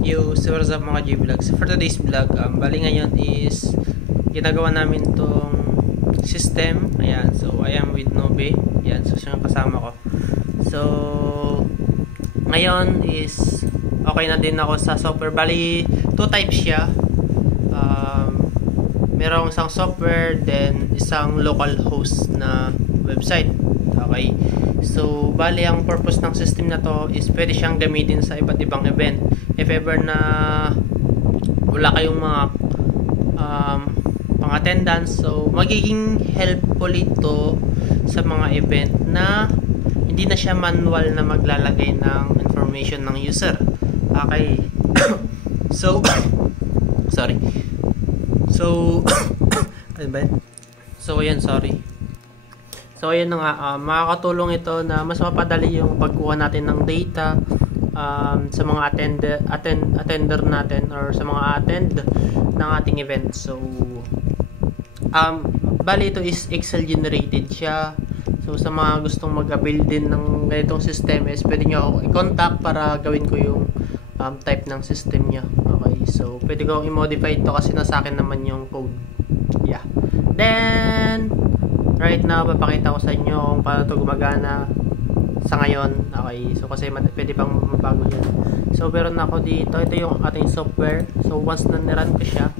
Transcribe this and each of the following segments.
Yo, so what's up mga J-Vlogs? For today's vlog, bali ngayon is ginagawa namin tong system. Ayan, so I am with Nobe. Ayan, so siya ang kasama ko. So, ngayon is okay na din ako sa software. Bali, two types siya. Merong isang software, then isang local host na website. Okay. So, bali ang purpose ng system na to is pwede siyang gamitin sa iba't ibang event. If ever na wala kayong mga pang-attendance, so magiging helpful ito sa mga event na hindi na siya manual na maglalagay ng information ng user. Okay. So, sorry. So, ano ba yun? So, ayan, sorry. So, ayan na nga, makakatulong ito na mas mapadali yung pagkuha natin ng data sa mga attender natin or sa mga attend ng ating event. So, bali ito is Excel generated siya. So, sa mga gustong mag-avail din ng ganitong system is pwede nyo ako i-contact para gawin ko yung type ng system niya. Okay, so pwede ko i-modify ito kasi nasa akin naman yung code. Yeah. Then, right now, papakita ko sa inyo kung paano ito gumagana sa ngayon. Okay, so kasi pwede pang mabago yan. So, meron ako dito. Ito yung ating software. So, once na niran ko siya,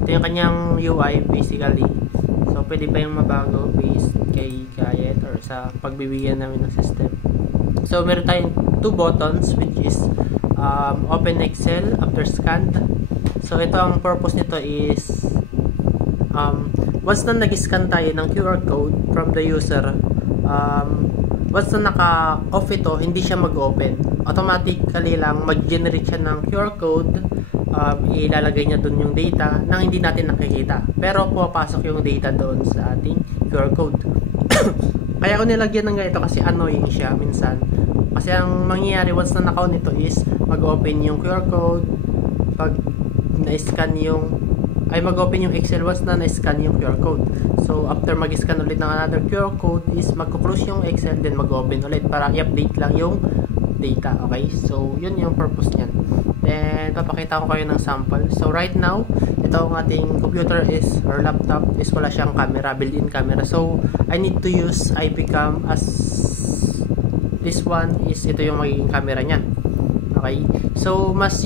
ito yung kanyang UI, basically. So, pwede pa yung mabago based kay Gayet or sa pagbibigyan namin ng system. So, meron tayong two buttons which is open Excel after scanned. So, ito ang purpose nito is once na nag-scan tayo ng QR code from the user, once na naka-off ito, hindi siya mag-open. Automatically lang mag-generate siya ng QR code, ilalagay niya doon yung data nang hindi natin nakikita. Pero pumapasok yung data doon sa ating QR code. Kaya ko nilagyan ng ganito kasi annoying siya minsan. Kasi ang mangyayari once na naka-on ito is mag-open yung QR code, pag na-scan yung mag-open yung Excel once na na-scan yung QR code. So, after mag-scan ulit ng another QR code is mag-close yung Excel, then mag-open ulit para i-update lang yung data. Okay? So, yun yung purpose niyan. Then, papakita ko kayo ng sample. So, right now, ito ang ating computer is, or laptop is wala siyang camera, built-in camera. So, I need to use IP cam as this one is ito yung magiging camera niya. Okay? So, mas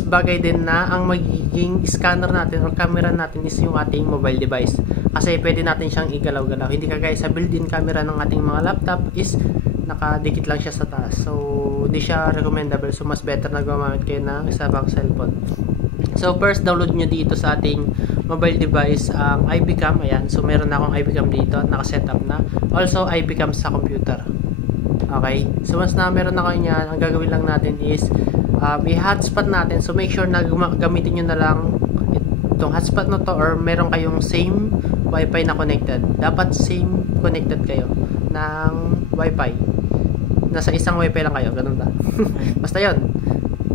bagay din na ang magiging scanner natin or camera natin is yung ating mobile device. Kasi pwede natin siyang igalaw-galaw. Hindi kagaya sa built-in camera ng ating mga laptop is nakadikit lang siya sa taas. So, hindi siya recommendable. So, mas better na gumamit kayo ng isa pang cellphone. So, first, download nyo dito sa ating mobile device ang IP cam. Ayan. So, meron na akong IP cam dito. Nakasetup na. Also, IP cam sa computer. Okay? So, once na meron na kayo niyan, ang gagawin lang natin is i-hotspot natin. So, make sure na gamitin nyo na lang itong hotspot na to or meron kayong same wifi na connected. Dapat same connected kayo ng wifi. Nasa isang wifi lang kayo. Ganun ba? Basta yun.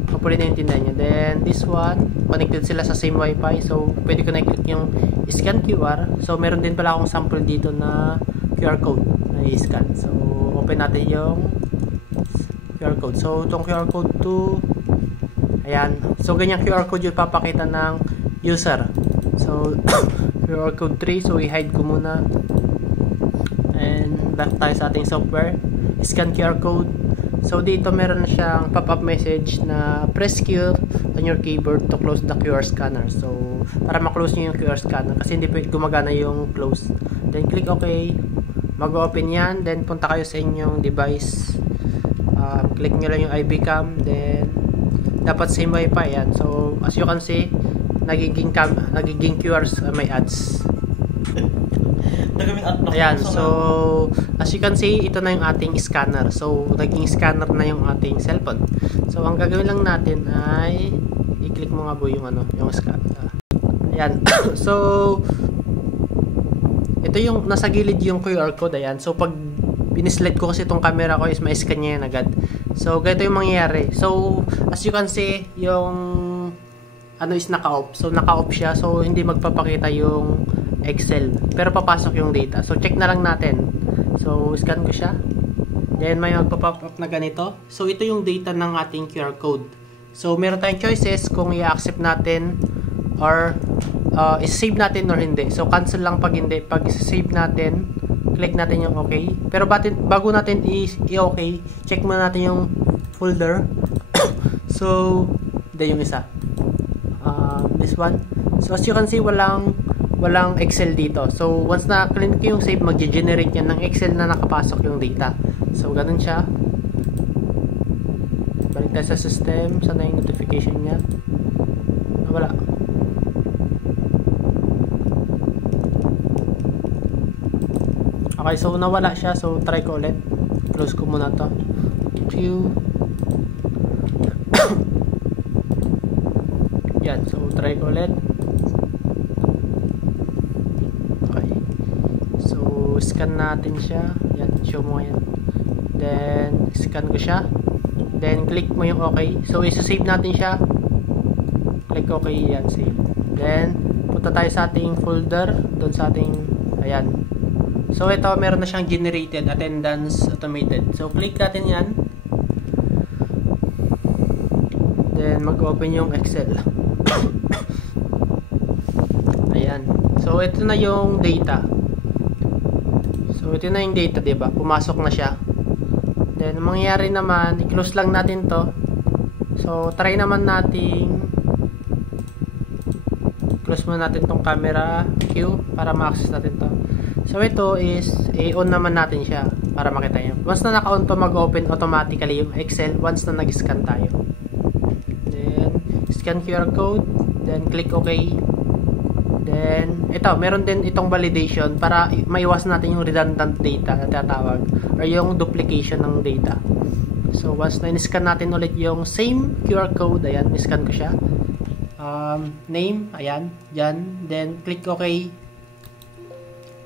Hopefully na yung tindahan nyo. Then, this one, connected sila sa same wifi. So, pwede ko na-click yung scan QR. So, meron din pala akong sample dito na QR code na i-scan. So, open natin yung QR code. So, itong QR code 2, ayan. So, ganyan QR code yung papakita ng user. So, QR code 3. So, i-hide ko muna. And, back tayo sa ating software. Scan QR code. So, dito meron na siyang pop-up message na press Q on your keyboard to close the QR scanner. So, para ma-close nyo yung QR scanner kasi hindi gumagana yung close. Then, click OK. Mag-open yan. Then, punta kayo sa inyong device. Click nyo lang yung IP cam. Then, dapat same wifi yan. So, as you can see, nagiging QR may ads. Ayan, so as you can see, ito na yung ating scanner. So, naging scanner na yung ating cellphone. So, ang gagawin lang natin ay i-click mo nga po yung yung scanner. Ayan. So, ito yung nasa gilid yung QR code. Ayan. So, pag pinislide ko kasi itong camera ko is ma-scan niya yan agad. So, ganito yung mangyayari. So, as you can see, yung is naka-off. So, naka-off siya. So, hindi magpapakita yung Excel. Pero papasok yung data. So, check na lang natin. So, scan ko siya. Then, may magpa-pop up na ganito. So, ito yung data ng ating QR code. So, meron tayong choices kung i-accept natin or i-save natin or hindi. So, cancel lang pag hindi. Pag i-save natin, click natin yung okay. Pero bago natin i-okay, check muna natin yung folder. So, yung isa. This one. So, as you can see, walang Excel dito. So, once na click yung save, mag-generate yan ng Excel na nakapasok yung data. So, ganun siya. Balik tayo sa system. Sana yung notification niya? Wala. Okay, so nawala siya. So, try ko ulit. Close ko muna to. Q. Yan. So, try ko ulit. Okay. So, scan natin siya. Yan. Show mo yan. Then, scan ko siya. Then, click mo yung okay. So, isa-save natin siya. Click okay. Yan, save. Then, punta tayo sa ating folder. Doon sa ating, ayan. So, ito, meron na siyang generated attendance automated. So, click natin yan. Then, mag-open yung Excel. Ayan. So, ito na yung data. So, ito na yung data, diba? Pumasok na siya. Then, mangyayari naman, i-close lang natin to. So, try naman nating close muna natin tong camera Q para ma-access natin to. So, ito is i-on naman natin siya para makita nyo. Once na naka-on to, mag-open automatically yung Excel once na nag-scan tayo. Then, scan QR code. Then, click OK. Then, ito, meron din itong validation para maiwasan natin yung redundant data na tinatawag or yung duplication ng data. So, once na in-scan natin ulit yung same QR code, ayan, in-scan ko siya. Name, ayan, dyan. Then, click OK.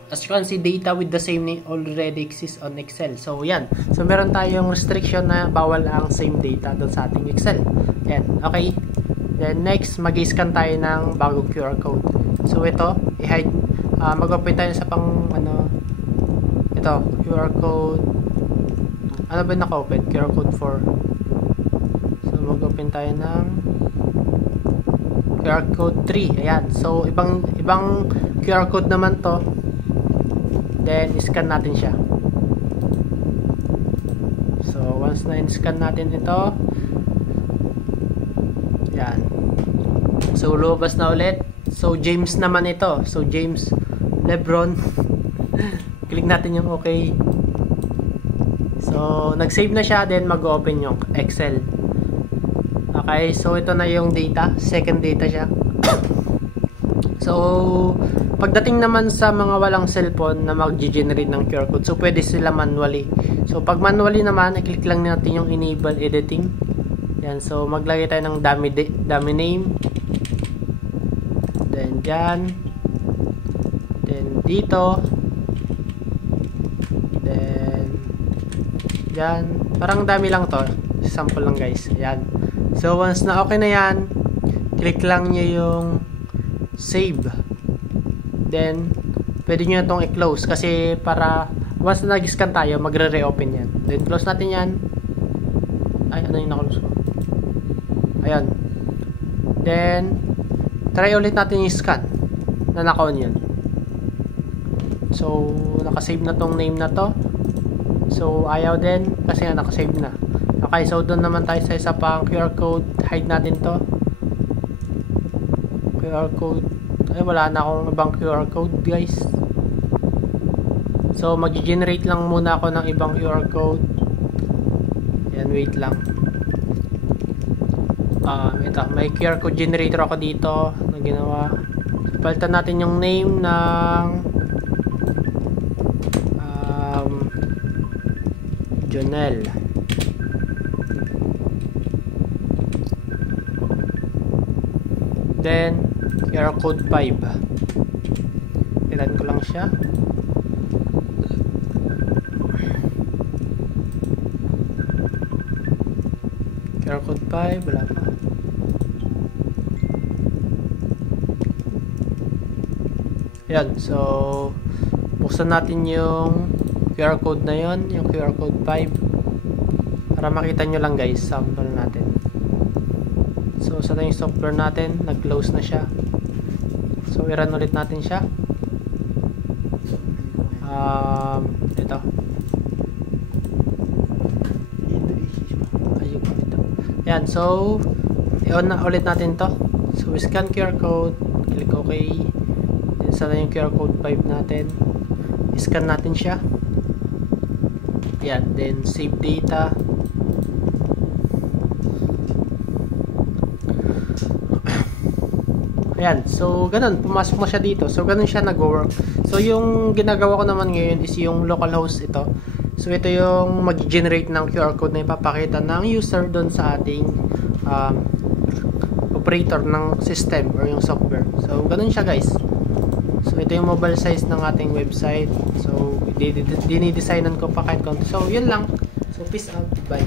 As you can see, data with the same name already exists on Excel. So, yan. So, meron tayong restriction na bawal ang same data doon sa ating Excel. Yan. Okay. Then, next, mag-scan tayo ng bagong QR code. So, ito, i-hide. Mag-open tayo sa ito, QR code. Ano ba yung naka-open? QR code 4. So, mag-open tayo ng QR code 3. Ayan. So, ibang QR code naman to. Then, scan natin siya. So, once na in-scan natin ito, yan. So, lumabas na ulit. So, James naman ito. So, James Lebron. Click natin yung okay. So, nag-save na siya. Then, mag-open yung Excel. Okay. So, ito na yung data. Second data siya. So, pagdating naman sa mga walang cellphone na mag-generate ng QR code, so pwede sila manually. So, pag manually naman, i-click lang natin yung enable editing. Yan, so maglagay tayo ng dummy name. Then, dyan. Then, dito. Then, dyan. Parang dami lang to. Sample lang guys. Yan. So, once na okay na yan, click lang nyo yung save. Then, pwede nyo na itong i-close kasi para once na nag-scan tayo, magre-reopen yan. Then, close natin yan. Ay, ano yung na-close ko? Ayan. Then, try ulit natin yung scan na naka-on yun. So, nakasave na tong name na to. So, ayaw din kasi nga nakasave na. Okay, so doon naman tayo sa isa pang QR code. Hide natin to. QR code. Ay, wala na akong ibang QR code, guys. So, mag-generate lang muna ako ng ibang QR code. Yan, wait lang. Ito, may QR code generator ako dito na ginawa. Palitan natin yung name ng Jonel. Then, QR code 5. Ilan ko lang siya. QR code 5. Wala pa. Yan. So, buksan natin yung QR code na yon, yung QR code 5. Para makita nyo lang guys. Sample natin. So sa yung software natin, nag-close na siya. So i-run ulit natin siya. Ito. Ayun ito. Yan, so i-on na ulit natin to. So scan QR code, click OK. Then sa yung QR code 5 natin. I-scan natin siya. Yan, then save data. Ayan, so ganun, pumasok mo siya dito. So ganun siya nag-work. So yung ginagawa ko naman ngayon is yung localhost ito. So ito yung mag-generate ng QR code na ipapakita ng user doon sa ating operator ng system or yung software. So ganun siya guys. So ito yung mobile size ng ating website. So dinidesignan ko pa kahit konti. So yun lang. So peace out. Bye.